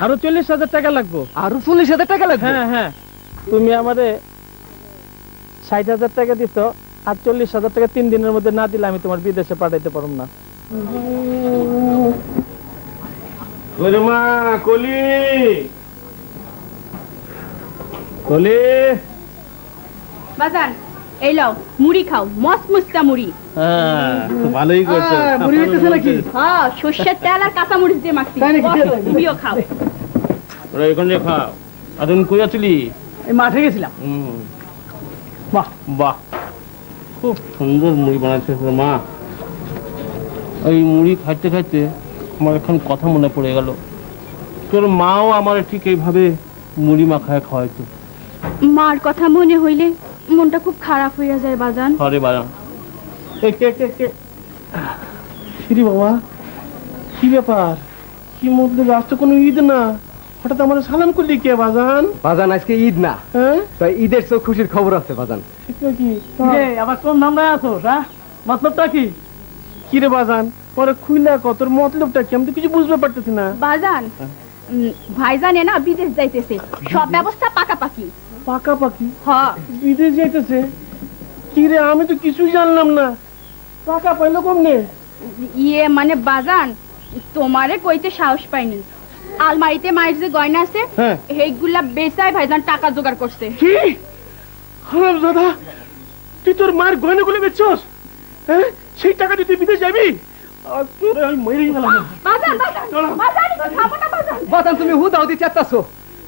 আরও চল্লিশ হাজার টাকা লাগবো। আরও চল্লিশ হাজার টাকা লাগবে? হ্যাঁ হ্যাঁ। তুমি আমাদের ষাট হাজার টাকা দিত আর চল্লিশ হাজার টাকা তিন দিনের মধ্যে না দিলে আমি তোমার বিদেশে পাঠাইতে পারব না। ওরে মা কলি! কলি! বাজান এই লও মুড়ি খাও মস্ত মুস্তা মুড়ি। হ্যাঁ ভালোই করছ। মুড়ি হইতেছে নাকি? হ্যাঁ সর্ষের তেল আর কাঁচা মরিচ দিয়ে মাখছি। তাই নাকি? তুমিও খাও। ওরা এখানে খাও কই আছিলি এই মাঠে গেছিলাম। বাহ। বাহ। খুব সুন্দর মুড়ি বানাচ্ছে তোর মা। ওই মুড়ি খাইতে খাইতে আমার এখন কথা মনে পড়ে গেল। তোর মাও আমার ঠিক এইভাবে মুড়ি মাখায় খাওয়াইতো। মার কথা মনে হইলে মনটা খুব খারাপ হইয়া যায় বাজান। কে কে শ্রী বাবা কি ব্যাপার? কি মধ্যে আজ তো কোনো ঈদ না? হঠাৎ আমার সালাম করলি কে বাজান? বাজান আজকে ঈদ না। হ্যাঁ? তাই ঈদের তো খুশির খবর আছে বাজান। কি আবার কোন ধান্দায় আছো হ্যাঁ? মতলবটা কি? কি রে বাজান পরে খুইলা কত তোর মতলবটা কি? আমি তো কিছু বুঝতে পারতেছি না। বাজান উম, ভাইজানে না বিদেশ যাইতেছে। সব ব্যবস্থা পাকাপাকি। পাকাপাকি। হ বিদেশ যাইতেছে। কি রে আমি তো কিছুই জানলাম না। টাকা পাইলো কমনে? ইয়ে মানে বাজান তোমারে কইতে সাহস পাইনি। আলমারিতে মায়ের যে গয়না আছে হ্যাঁ। সেইগুলা বেচায় ভাইজান টাকা জোগাড় করছে। কি? হারাম দাদা তুই তোর মার গয়নাগুলো বেচছস? হ্যাঁ? সেই টাকা দিয়ে তুই বিদেশ যাবি? বাজান বাজান বাজান একটু থামো না বাজান। বাজান তুমি হু দাও দিতে চাচ্ছাছো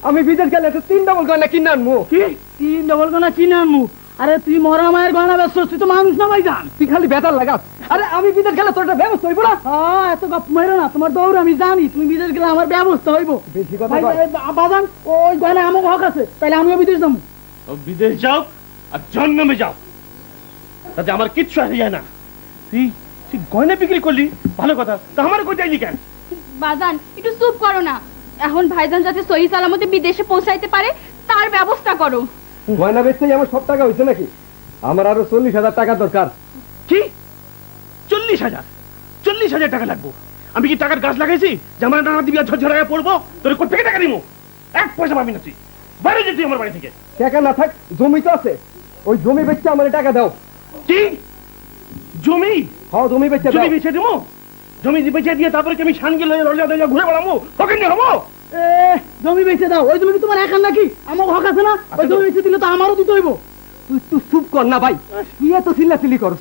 আমি বিদেশ গেলে তো তিন ডবল গয়না কিনে আনব। কি? তিন ডবল গনা কিনে আনমু আরে তুই মরা মায়ের গয়না ব্যস্ত তুই তো মানুষ না ভাই জান তুই খালি বেতার লাগাস আরে আমি বিদেশ গেলে তোর ব্যবস্থা হইব না? হ্যাঁ এত গপ মেরো না তোমার দৌড় আমি জানি তুমি বিদেশ গেলে আমার ব্যবস্থা হইব। বেশি কথা। বাজান ওই গয়না আমার হক আছে তাহলে আমিও বিদেশ যাব। বিদেশ যাও আর জন্মে যাও। তাতে আমার কিচ্ছু আসে যায় না। তুই তুই গয়না বিক্রি করলি? ভালো কথা। তা আমার কই যাইলি কেন? বাজান একটু চুপ করো না। এখন ভাইজান যাতে সহি সালামতে বিদেশে পৌঁছাইতে পারে তার ব্যবস্থা করো। গয়না বেচতেই আমার সব টাকা হয়েছে নাকি? আমার আরও চল্লিশ হাজার টাকা দরকার। কি? চল্লিশ হাজার? চল্লিশ হাজার টাকা লাগবো। আমি কি টাকার গাছ লাগাইছি? যে আমার নানা দিবি আর ঝরঝরায় পড়ব? তোর কোথেকে টাকা দিব এক পয়সা পাবি না তুই। বাইরে যে তুই আমার বাড়ি থেকে। টাকা না থাক জমি তো আছে। ওই জমি বেচতে আমার টাকা দাও। কি? জমি? হ্যাঁ জমি বেচতে জমি বেচে দেবো জমি বেচে দিয়ে তারপরে কি আমি শানগিল হয়ে রোজা দরজা ঘুরে বেড়াবো ওকে নিয়ে হব? এ জমি বেচে দাও। ওই জমি কি তোমার একার নাকি? আমার হক আছে না? ওই জমি বেচে দিলে তো আমারও দিতে হইব। তুই তুই চুপ কর না ভাই। কি এত চিল্লাচিল্লি করছ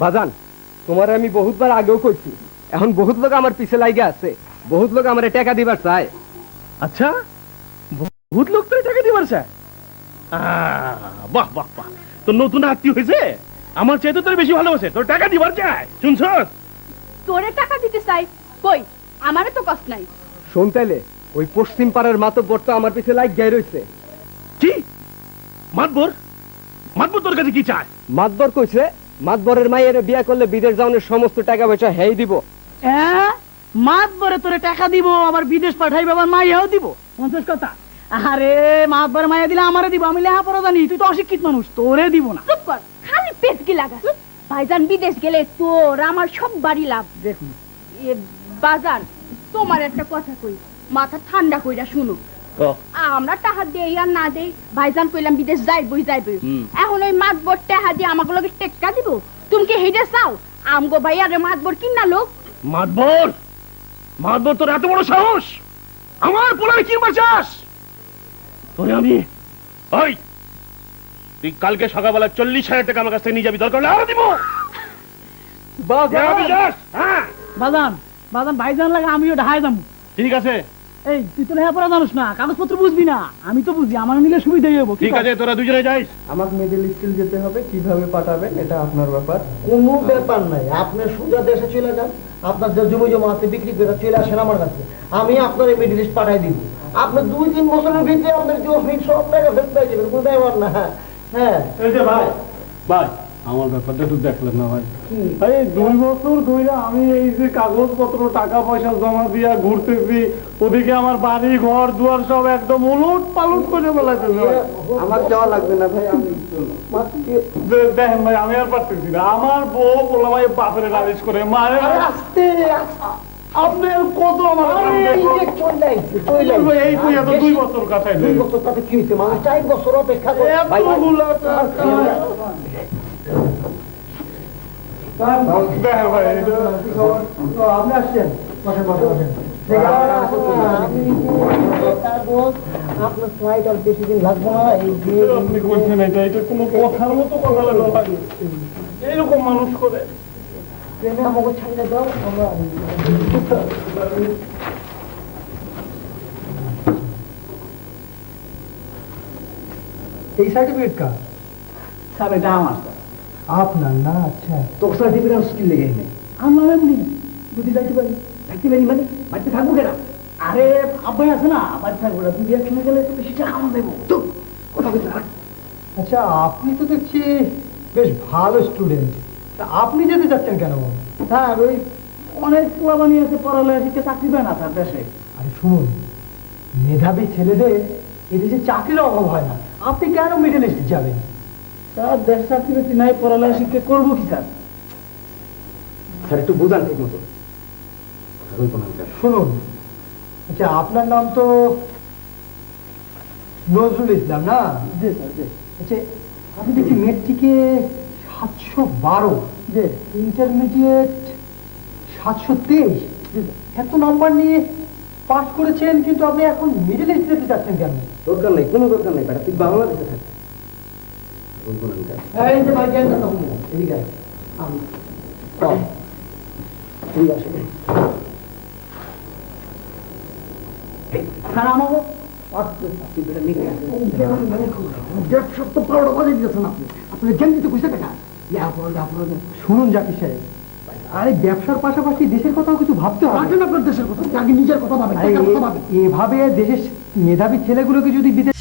বাজান তোমার আমি বহুতবার আগেও কইছি। এখন বহুত লোক আমার পিছে লাগে আছে। বহুত লোক আমার টাকা দিবার চায়। আচ্ছা? বহুত লোক তোর টাকা দিবার চায়? আহ, বাহ বাহ বাহ। তোর নতুন আত্মীয় হয়েছে আমার চাইতে তোর বেশি ভালোবাসে। তোর টাকা দিবার চায়। শুনছ তোরে টাকা দিতে চাই। কই আমারও তো কষ্ট নাই। শোন তাইলে ওই পশ্চিম পাড়ার মাতব্বর তো আমার পিছে লাগ গায়ে রয়েছে কি? মাতবর মাতবর তোর কাছে কি চায়? মাতবর কইছে মাতবরের মায়ের বিয়া করলে বিদেশ যাওয়ানোর সমস্ত টাকা পয়সা হেই দিব। হ্যাঁ মাত বরে তোরে টাকা দিব আবার বিদেশ পাঠাইবে আবার মাইয়াও দিব। পঞ্চাশ কথা। আরে মাত বরে মাইয়া দিলে আমারে দিব আমি লেহা পড়া জানি তুই তো অশিক্ষিত মানুষ তোরে দিব না। চুপ কর খালি পেটকি লাগা। ভাইজান বিদেশ গেলে তোর আমার সব বাড়ি লাভ। দেখুন। এ বাজান তোমার একটা কথা কই মাথা ঠান্ডা কইরা শুনো। আমরা টাকা দেই আর না দেই ভাইজান কইলাম বিদেশ যাইবই যাইবই। এখন ওই মাতবর টাকা দিয়ে আমাকে লগে টেক্কা দিব? তুমি কি হেডে চাও? আমগো ভাই আরে মাতবর কিনা লোক? মাতবর? মাতবর তোর এত বড় সাহস? আমার পোলারে কি তোরে আমি ওই তুই কালকে সকালবেলা চল্লিশ হাজার টাকা আমার কাছ থেকে নিয়ে যাবি দরকার হলে আরও দিব? হ্যাঁ। বাজান বাজান ভাইজান লাগে আমিও ঢাই যাব। ঠিক আছে। এই তুই তো লেহা পড়া জানিস না কাগজপত্র বুঝবি না। আমি তো বুঝি আমার নিলে সুবিধাই হব ঠিক আছে তোরা দুজনে যাইস। আমাকে মিডিল স্কুল যেতে হবে কীভাবে পাঠাবেন এটা আপনার ব্যাপার। কোনো ব্যাপার নাই আপনি সোজা দেশে চলে যান আপনার যে জমি জমা আছে বিক্রি করে চলে আসেন আমার কাছে। আমি আপনার এই মিডিল ইস্ট পাঠাই দিব। আপনি দুই তিন বছরের ভিতরে আপনার জমি সব টাকা ফেরত পেয়ে যাবেন কোনো ব্যাপার না। হ্যাঁ। এই যে ভাই। ভাই আমার ব্যাপারটা একটু দেখলেন না ভাই। এই দুই বছর ধরে আমি এই যে কাগজপত্র টাকা পয়সা জমা দিয়া ঘুরতেছি ওদিকে আমার বাড়ি ঘর দুয়ার সব একদম উলট পালট করে ফেলাইতেছে আমার যাওয়া লাগবে না ভাই আমি দেখেন ভাই আমি আর পারতেছি না। আমার বউ বলে ভাই বাপের নালিশ করে মায়ের আরে আস্তে আস্তে। আপনার কত আমার এই যে চলে আইছে, চলে আইছে। এই কইয়া তো দুই বছর কাটাইলে দুই বছর তাতে কি হয়েছে মানুষ চার বছর অপেক্ষা করে। ভাই, ভাই, এতগুলা টাকা। দেখ ভাই এটা আপনি আসছেন? বসেন বসেন বসেন। আপনার ফ্লাইট আর বেশি দিন লাগবে না এই আপনি কইছেন এটা এটা কোনো কথার মতো কথা ভাই এরকম মানুষ করে। ট্রেনে আমাকে ছাড়িয়ে দাও আমরা এই সার্টিফিকেট কার স্যার এটা আমার স্যার আপনার না আচ্ছা তোর সার্টিফিকেট স্কিল লেগে নেই আমরা এমনি যদি যাইতে পারি যাইতে পারি মানে বাড়িতে থাকব কেনা আরে আব্বাই আছে না বাড়িতে থাকব না তুমি একসঙ্গে গেলে তো বেশি টাকা আমার দেবো তো কথা বলতে রাখ আচ্ছা আপনি তো দেখছি বেশ ভালো স্টুডেন্ট তা আপনি যেতে চাচ্ছেন কেন? স্যার ওই অনেক পোলাবানি আছে পড়ালেখা শিখে চাকরি পায় না স্যার দেশে। আরে শুনুন মেধাবী ছেলেদের এদেশে চাকরির অভাব হয় না। আপনি কেন মিডল ইস্ট যাবেন? স্যার দেশ চাকরি নাই পড়ালেখা শিখে করব কি স্যার? স্যার একটু বুঝান ঠিক মতো। শুনুন আচ্ছা আপনার নাম তো নজরুল ইসলাম না? জি স্যার জি। আচ্ছা আপনি দেখছি মেট্রিকে সাতশো বারো ইন্টারমিডিয়েট সাতশো তেইশ এত নাম্বার নিয়ে পাস করেছেন কিন্তু আপনি এখন মিডল ইস্ট যেতে চাচ্ছেন কেন? দরকার নেই কোনো দরকার নেই বেটা তুই বাংলাদেশে থাক। বাজে দিয়েছেন আপনি। আপনি শুনুন জাকি সাহেব আরে ব্যবসার পাশাপাশি দেশের কথাও কিছু ভাবতে হবে। আপনার দেশের কথা আগে নিজের কথা ভাবেন। এ- এভাবে দেশের মেধাবী ছেলেগুলোকে যদি বিদেশ